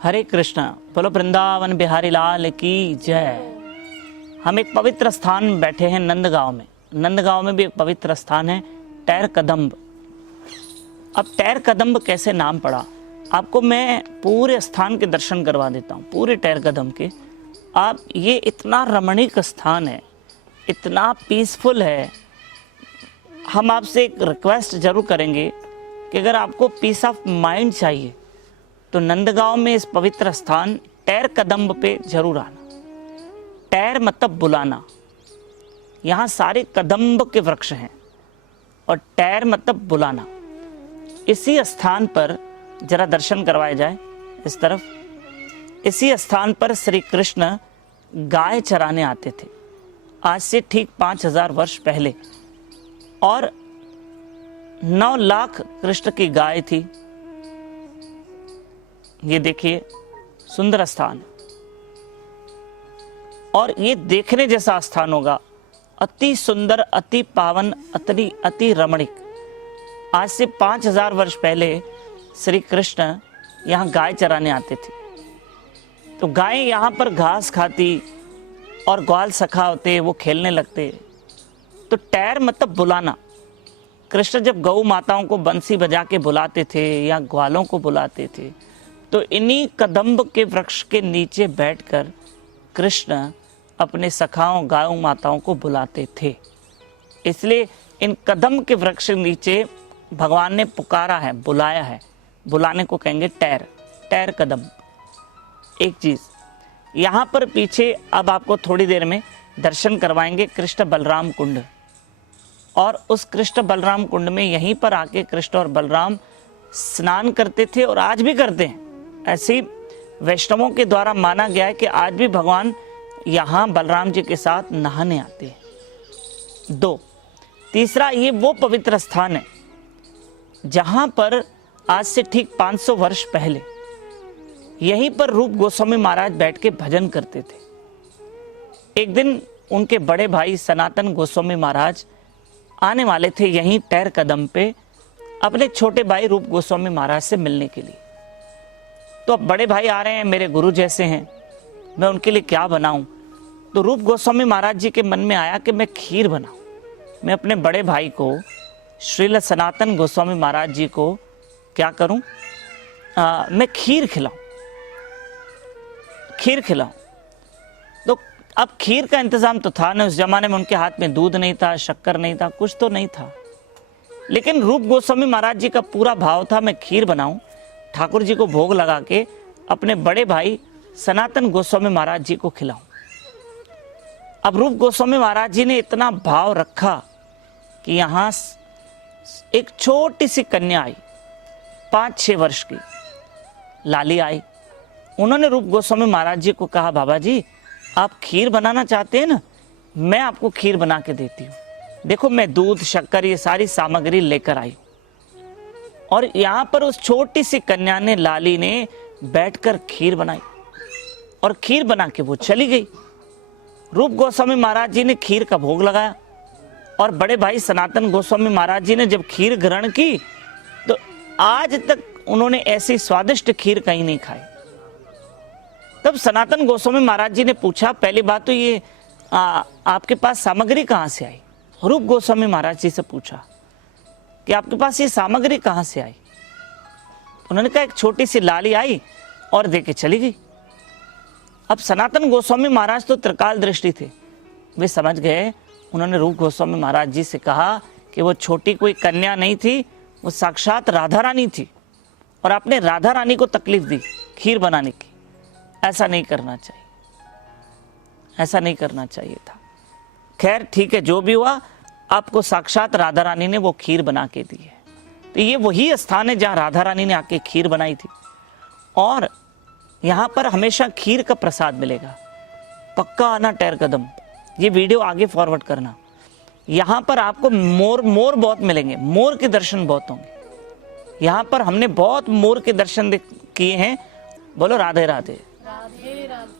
हरे कृष्णा। बोलो वृंदावन बिहारी लाल की जय। हम एक पवित्र स्थान में बैठे हैं नंदगांव में। नंदगांव में भी एक पवित्र स्थान है टैर कदम्ब। अब टैर कदम्ब कैसे नाम पड़ा, आपको मैं पूरे स्थान के दर्शन करवा देता हूँ, पूरे टैर कदम्ब के। आप ये इतना रमणीक स्थान है, इतना पीसफुल है। हम आपसे एक रिक्वेस्ट जरूर करेंगे कि अगर आपको पीस ऑफ माइंड चाहिए तो नंदगांव में इस पवित्र स्थान टैर कदम्ब पे जरूर आना। टैर मतलब बुलाना। यहाँ सारे कदम्ब के वृक्ष हैं और टैर मतलब बुलाना। इसी स्थान पर जरा दर्शन करवाए जाए इस तरफ। इसी स्थान पर श्री कृष्ण गाय चराने आते थे, आज से ठीक 5000 वर्ष पहले। और 9 लाख कृष्ण की गाय थी। ये देखिए सुंदर स्थान, और ये देखने जैसा स्थान होगा। अति सुंदर, अति पावन, अति रमणीक। आज से 5000 वर्ष पहले श्री कृष्ण यहाँ गाय चराने आते थे। तो गाय यहाँ पर घास खाती और ग्वाल सखा होते, वो खेलने लगते। तो टैर मतलब बुलाना। कृष्ण जब गौ माताओं को बंसी बजा के बुलाते थे या ग्वालों को बुलाते थे, तो इन्हीं कदम्ब के वृक्ष के नीचे बैठकर कृष्ण अपने सखाओं गायों माताओं को बुलाते थे। इसलिए इन कदम्ब के वृक्ष के नीचे भगवान ने पुकारा है, बुलाया है। बुलाने को कहेंगे टैर, टैर कदम्ब। एक चीज यहाँ पर पीछे अब आपको थोड़ी देर में दर्शन करवाएंगे कृष्ण बलराम कुंड। और उस कृष्ण बलराम कुंड में यहीं पर आके कृष्ण और बलराम स्नान करते थे और आज भी करते हैं। ऐसी वैष्णवों के द्वारा माना गया है कि आज भी भगवान यहाँ बलराम जी के साथ नहाने आते हैं। 2, तीसरा, ये वो पवित्र स्थान है जहाँ पर आज से ठीक 500 वर्ष पहले यहीं पर रूप गोस्वामी महाराज बैठ के भजन करते थे। एक दिन उनके बड़े भाई सनातन गोस्वामी महाराज आने वाले थे यहीं टैर कदम्ब पे अपने छोटे भाई रूप गोस्वामी महाराज से मिलने के लिए। तो अब बड़े भाई आ रहे हैं, मेरे गुरु जैसे हैं, मैं उनके लिए क्या बनाऊं। तो रूप गोस्वामी महाराज जी के मन में आया कि मैं खीर बनाऊं। मैं अपने बड़े भाई को, श्रील सनातन गोस्वामी महाराज जी को क्या करूं, मैं खीर खिलाऊं। तो अब खीर का इंतजाम तो था ना, उस जमाने में उनके हाथ में दूध नहीं था, शक्कर नहीं था, कुछ तो नहीं था। लेकिन रूप गोस्वामी महाराज जी का पूरा भाव था मैं खीर बनाऊं, ठाकुर जी को भोग लगा के अपने बड़े भाई सनातन गोस्वामी महाराज जी को खिलाऊं। अब रूप गोस्वामी महाराज जी ने इतना भाव रखा कि यहाँ एक छोटी सी कन्या आई, 5-6 वर्ष की लाली आई। उन्होंने रूप गोस्वामी महाराज जी को कहा, बाबा जी आप खीर बनाना चाहते हैं ना, मैं आपको खीर बना के देती हूँ। देखो मैं दूध, शक्कर, ये सारी सामग्री लेकर आई। और यहाँ पर उस छोटी सी कन्या ने, लाली ने बैठकर खीर बनाई और खीर बना के वो चली गई। रूप गोस्वामी महाराज जी ने खीर का भोग लगाया और बड़े भाई सनातन गोस्वामी महाराज जी ने जब खीर ग्रहण की तो आज तक उन्होंने ऐसी स्वादिष्ट खीर कहीं नहीं खाई। तब सनातन गोस्वामी महाराज जी ने पूछा, पहली बात तो ये आपके पास सामग्री कहाँ से आई। रूप गोस्वामी महाराज जी से पूछा कि आपके पास ये सामग्री कहाँ से आई। उन्होंने कहा एक छोटी सी लाली आई और देके चली गई। अब सनातन गोस्वामी महाराज तो त्रिकाल दृष्टि थे, वे समझ गए। उन्होंने रूप गोस्वामी महाराज जी से कहा कि वो छोटी कोई कन्या नहीं थी, वो साक्षात राधा रानी थी और आपने राधा रानी को तकलीफ दी खीर बनाने की। ऐसा नहीं करना चाहिए, ऐसा नहीं करना चाहिए था। खैर ठीक है, जो भी हुआ, आपको साक्षात राधा रानी ने वो खीर बना के दी है। तो ये वही स्थान है जहाँ राधा रानी ने आके खीर बनाई थी। और यहाँ पर हमेशा खीर का प्रसाद मिलेगा। पक्का आना टैर कदम्ब, ये वीडियो आगे फॉरवर्ड करना। यहाँ पर आपको मोर बहुत मिलेंगे, मोर के दर्शन बहुत होंगे। यहाँ पर हमने बहुत मोर के दर्शन किए हैं। बोलो राधे राधे। राधे राधे।